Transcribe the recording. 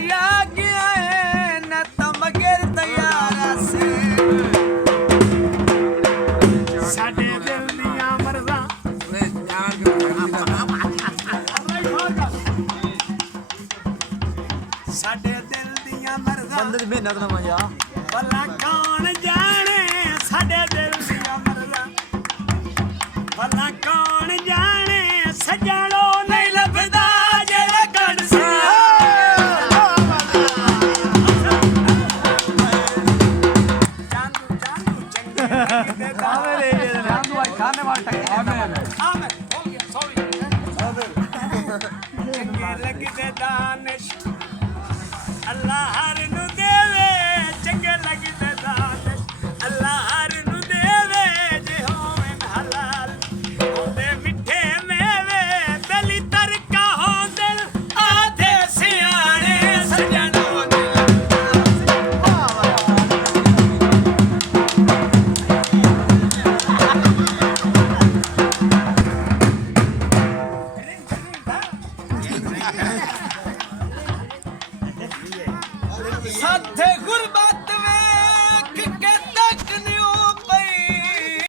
या गया है न तमगर तैयार से ਸਾਡੇ ਦਿਲ ਦੀਆਂ ਮਰਜ਼ਾਂ ਸਾਡੇ ਦਿਲ ਦੀਆਂ ਮਰਜ਼ਾਂ ਬੰਦੇ ਦੀ ਮਿਹਨਤ ਨਾ ਮਜ਼ਾ ਭਲਾ ਕੌਣ ਜਾਣੇ ਸਾਡੇ ਦਿਲ ਦੀਆਂ ਮਰਜ਼ਾਂ ਭਲਾ ਕੌਣ ਜਾਣੇ ਸਜਣੋ ਨਹੀਂ ਲੱਭਦਾ ਜਿਹੜਾ ਕਣ खाने वाला ਚੰਗੇ ਲੱਗਦੇ ਦਾਨਿਸ਼ ਅੱਲਾ ਹਰ ਨੂੰ ਦੇਵੇ ਚੰਗੇ ਲੱਗਦੇ ਦਾਨਿਸ਼ ਅੱਲਾ ਹਰ ਨੂੰ ਦੇਵੇ ਜੇ ਹੋਵੇ ਹਲਾਲ ਹੁੰਦੇ ਮਿੱਠੇ ਮੇਵੇ ਬਲੀ ਤਰਕਾ ਹੋ ਦਿਲ ਆਧੇ ਸਿਆਣੇ ਸਜਣੋ साथे